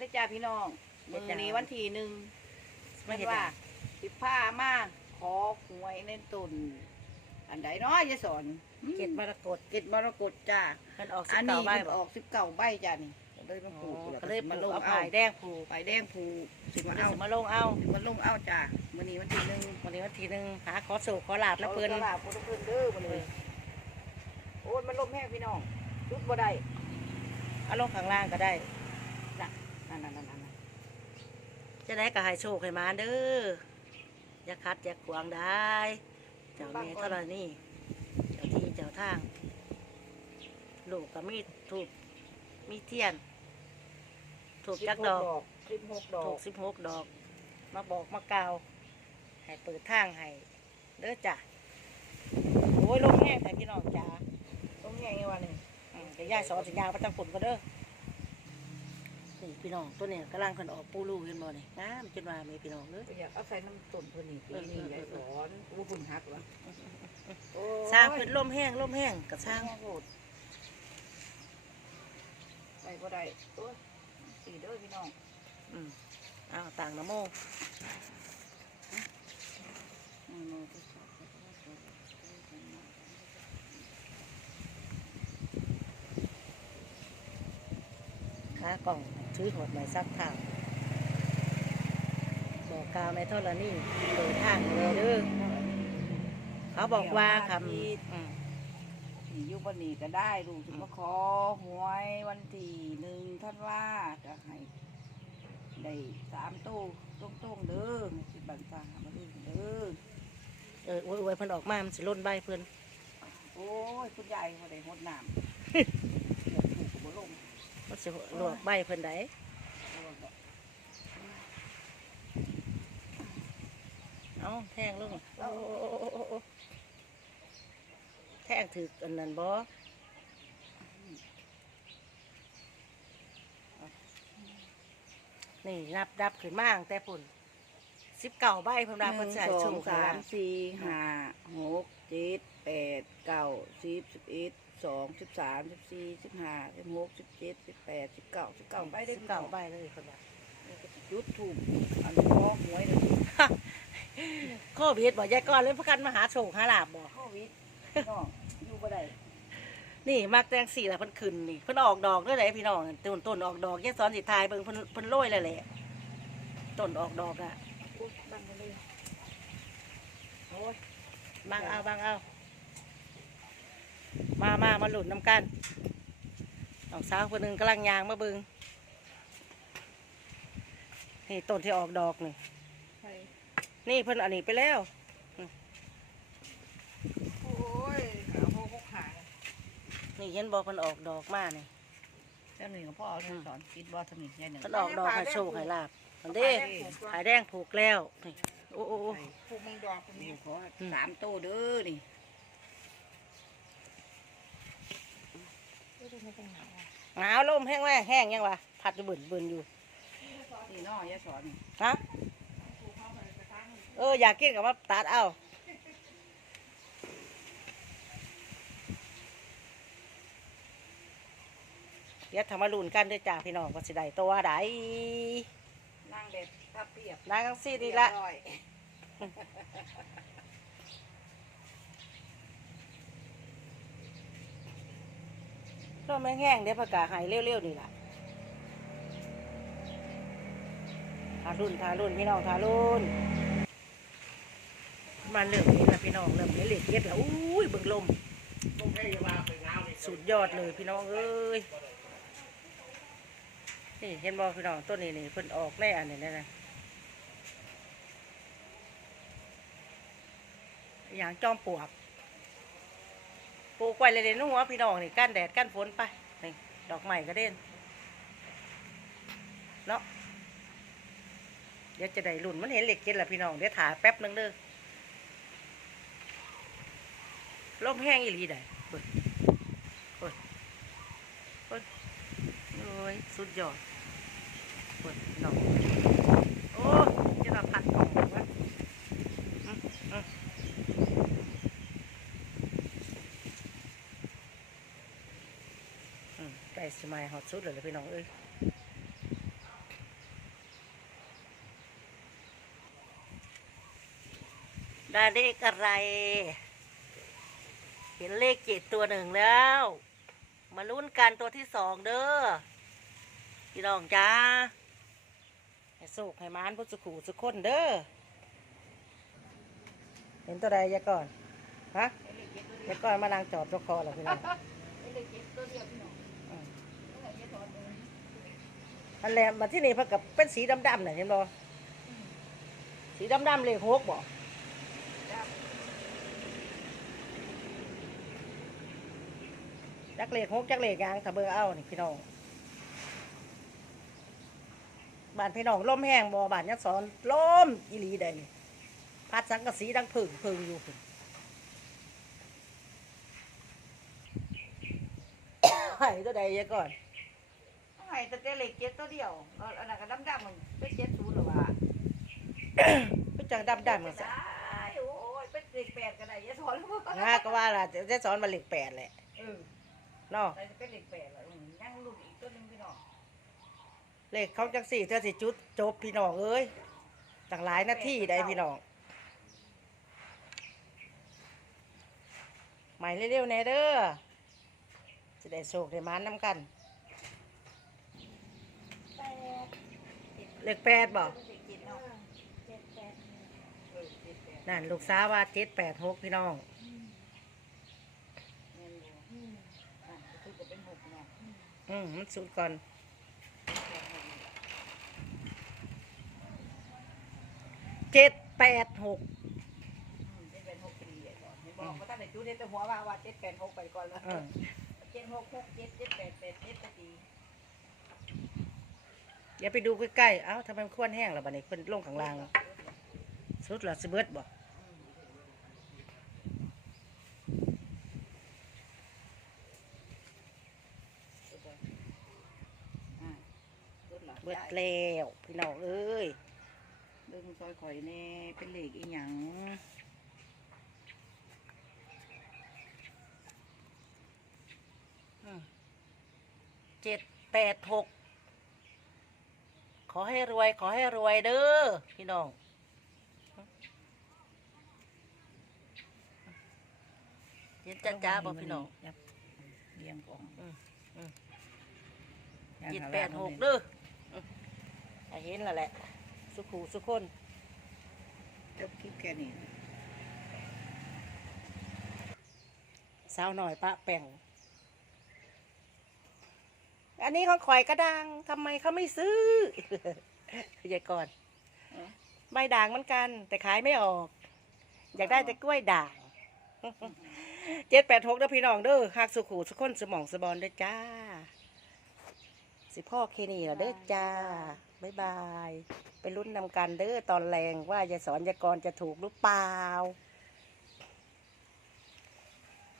ได้จ้าพี่น้องมือหนี้วันที่หนึ่งไม่นเห็นว่าสิผ้ามาขอหวยในตุนอันใดเนาะยายสอนเก็ดมรกตเจ็ดมรกตจ้ามันออกสิอันบนี้เก้าใบมันบอออกกสิบเก้าใบจ้านี่เลยมาปลูกก็เลยมาลงเอาเอาผายแดงผูกไปแดงผูกสิมาเอาเอามาลงเอาสิมาลงเอาจ้ามือนี้วันที่หนึ่งวันนี้วันที่หนึ่งหาขอสู่ขอลาบแล้วเพิ่นอลาดพุทธเพิ่นเด้อมาเลยโอ้ยมันลมแห้งพี่น้องจุดบ่ได้ เอาลงข้างล่างก็ได้ นั่นนั่นนั่นนั่นจะได้ก็ให้โชคให้มาเด้ออย่าคัดอย่าขวางได้ เจ้าแม่เท่าไรนี่เจ้าที่เจ้าทาง ลูกก็มีถูกมีเทียน ถูกจักดอกสิบหกดอถูกกสิบหกดอก มาบอกมากล่าวให้เปิดทางให้เด้อจ้ะโอ้ยลงแห้งแต่พี่น้องจ๋าตรงนี้ไงวะนี่อืมเดี๋ยวย่ายสอนสัญญาประจำฝนก็เด้อ นี่พี่น้องตัวเนี้ยกำลังคนออกปูลูกเห็นบ่นี่งามจนว่ามีพี่น้องเลยก็อยากเอาใส่น้ำต้นเพิ่นนี่ปีนี้ยายสอนอู้หุ่นหักวะโอ้ยสร้างเป็นล่มแห้งล่มแห้งก็สร้างโหดไปบ่ได้โอ้ยสี่เด้อพี่น้องอืมอ้าวต่างนะโมอืมขากล่อง ชื้อหดใบซักเท้าบอกกล่าวในเท่านี้เปิดทางเลยเด้อเขาบอกว่าคำอืมที่อยู่บนนี้ก็ได้ลูกจะมาขอหวยวันที่หนึ่งท่านว่าจะให้ได้สามตู้ตรงๆเด้อสิบันฟ้ามาดูเด้อเออโอ้ยโอ้ยเพิ่นออกมามันสิล้นใบเพิ่นโอ้ยคุณยายเขาได้หดน้ำ เดี๋ยวถูกบ่ลง มันสิลวกใบเพิ่นได้เอาแทงลงโอ้โอ้โอ้โอ้โอ้แทงถืออันนั้นบ่นี่นับดับขึ้นมาตั้งแต่ปุ่นสิบเก้าใบเพิ่นหว่าเพิ่นนึ่งใส่สอชูงกันสามสี่ห้าห กเจ็ดแปดเก้าสิบสิบเอ็ดสองสิบสามสิบสี่สิบห้าสิบหกสิบเจ็ดสิบแปดสิบเก้าสิบเก้าไปได้สิบเก้าใบเลยเพิ่นว่าจุดถูกอันขอหวยเลยโควิดบ่ยายก่อนเลยพากันมาหาโชคหาลาบบ่โควิดน้องอยู่บ่ได้นี่มักแตงสี่ละเพิ่นขึ้นนี่เพิ่นออกดอกด้วยแหละพี่น้องต้นต้นออกดอกยายสอนสิทายเบิ่งเพิ่นเพิ่นโรยแล้วแหละต้นออกดอกอะอุ๊ยบังไปเลยโอ้ย บางเอาบางเอา มามามาหลุนน้ำกันน้องสาวคนหนึ่งกำลังยางมาเบิงนี่ต้นที่ออกดอกนี่ใช่นี่เพิ่นอันนี้ไปแล้ว โอ้ยหาหกหกหานี่เห็นบอกเพิ่นออกดอกมานี่เจ้าหนึ่งกับพ่อเอาสอนคิดว่าเท่านี้ยายหนึ่งเพิ่นออกดอกให้โชคให้ลาบมันเด้ขายแดงผูกแล้วนี่ โอ้โอ้โอ้ผูกมังดอกนี่ขอสามตู้เด้อนี่หนาวลมแห้งแล้แห้งยังวะพัดอยู่บึนบึนอยู่นี่น้อยายสอนนี่ฮะเอออยากกินกับว่าตัดเอาเดี๋ยวทำมาลุนกันเด้วยจ้าพี่น้องว่าสิได้ตัวใด นั่งแบบถ้าเปียกนางทั้งสี่นี่ละเรียบร้อยลมแห้งๆเดี๋ยวประกาศหายเร็วๆนี่ล่ะทารุ่นทารุ่นพี่น้องทารุ่นมันเริ่มเห็นแล้วพี่น้องเริ่มเห็นเหล็กเย็ดแล้วอุ้ยเบิ่งลมสุดยอดเลยพี่น้องเอ้ย นี่เห็นบอพี่น้องต้นนี้นี่เพิ่นออกแน่อันนี้นะนะอย่างจอมปลวกปลูกไว้เลยเลยนุ่งหัวพี่น้องนี่กั้นแดดกั้นฝนไปนี่ดอกใหม่ก็เด่นเนาะเดี๋ยวจะได้รุ่นมันเห็นเหล็กเก็ดละพี่น้องเดี๋ยวถ่ายแป๊บหนึงเด้อลมแห้งอีหลีได้เบิ่งโอ้ยสุดยอด เปิดพี่นองโอ้ยจะพัดกล่องวะไก่สมัยหอดสุดเลยพี่น้องเอ้ยได้เลขอะไร เห็นเลขเจ็ดตัวหนึ่งแล้ว มาลุ้นกันตัวที่สองเด้อพี่น้องจ้า ให้สุกให้มานพุทธสุขูสุขคนเด้อ เห็นตัวใดยะก่อน ฮะยะก่อนมานั่งจอบตัวคอเหรอพี่น้องอันแหละมาที่นี่เพิ่นกับเป็นสีดำๆน่ะเห็นบ่สีดำๆเลขหกบ่จักเลขหกจักเลขหยางถ้าเบิ่งเอานี่พี่น้อง บ้านพี่น้องลมแห้งบ่บ้านยักษ์สอนลมอีหลีได้นี่พัดสังกะสีดังผึ่งผึ่งอยู่พุ่นให้ตัวใดยะก่อนไห้แต่แต่เหล็กเจ็ดตัวเดียวเอาอันนั้นก็ดำๆมันเป็นเจ็ดศูนย์หรอวะเป็นจังดำดำกันซะได้โอ้ยเป็นเหล็กแปดก็ได้อยาสอนลูกฮะก็ว่าล่ะจะสอนมาเลขแปดแหละเออเนาะแต่เป็นเหล็กแปดละอืมยังรุ่นอีกตัวหนึงพี่น้อง เลขเขาจังสี่เธอสิจุดจบพี่น้องเอ้ยตั้งหลายนาทีได้พี่น้องใหม่เร็วๆแน่เด้อจะได้โชคได้มานน้ำกัน เลขแปดบอกเหล็กเจ็ดเนาะเออเจ็ดแปดนั่นลูกสาวว่าเจ็ดแปดหกพี่น้องแม่นอยู่อะคือก็เป็นหกเนาะอืมมันสุดก่อน เจ็ดแปดหกอืมเป็นหกปีอะก่อนเห็นบอกว่าตั้งแต่จุดเด็ดแต่หัวว่าว่าเจ็ดแปดหกไปก่อนแล้วเออเจ็ดหกหกเจ็ดเจ็ดแปดแปดเจ็ดตะตีอย่าไปดูใกล้ๆเอ้าทำไมมันควนแห้งล่ะบัดนี้คนลงข้างล่าง สุดเหรอสิเบิดบ่อ่าเบิดหลัเบิดแล้วพี่น้องเอ้ยเบิ่งซอยข่อยแน่เป็นเหล็กอีหยังเจ็ดแปดหกขอให้รวย ขอให้รวยเด้อพี่น้องเห็นจ้าจ้าบอกพี่น้องยับเรียงของอืมอืมย่างเจ็ดหาแปดหกร้านเด้ออืมอะเห็นแล้วแหละ สุขูสุขคนจบคลิปแค่นี้สาวหน่อยปะแป่ง อันนี้ของข่อยกระดังทำไมเขาไม่ซื้อยายก่อนเอ้อใบด่างเหมือนกัน แต่ขายไม่ออก อยากได้แต่กล้วยด่างเจ็ดแปดหกเด้อพี่น้องเด้อหักสุขูสุขคนสมองสบอนเด้อจ้า สิพ่อเคนี่เหรอเด้อจ้า บ๊ายบาย ไปรุ่นนำกันเด้อตอนแรงว่ายายสอนยากรจะถูกหรือเปล่า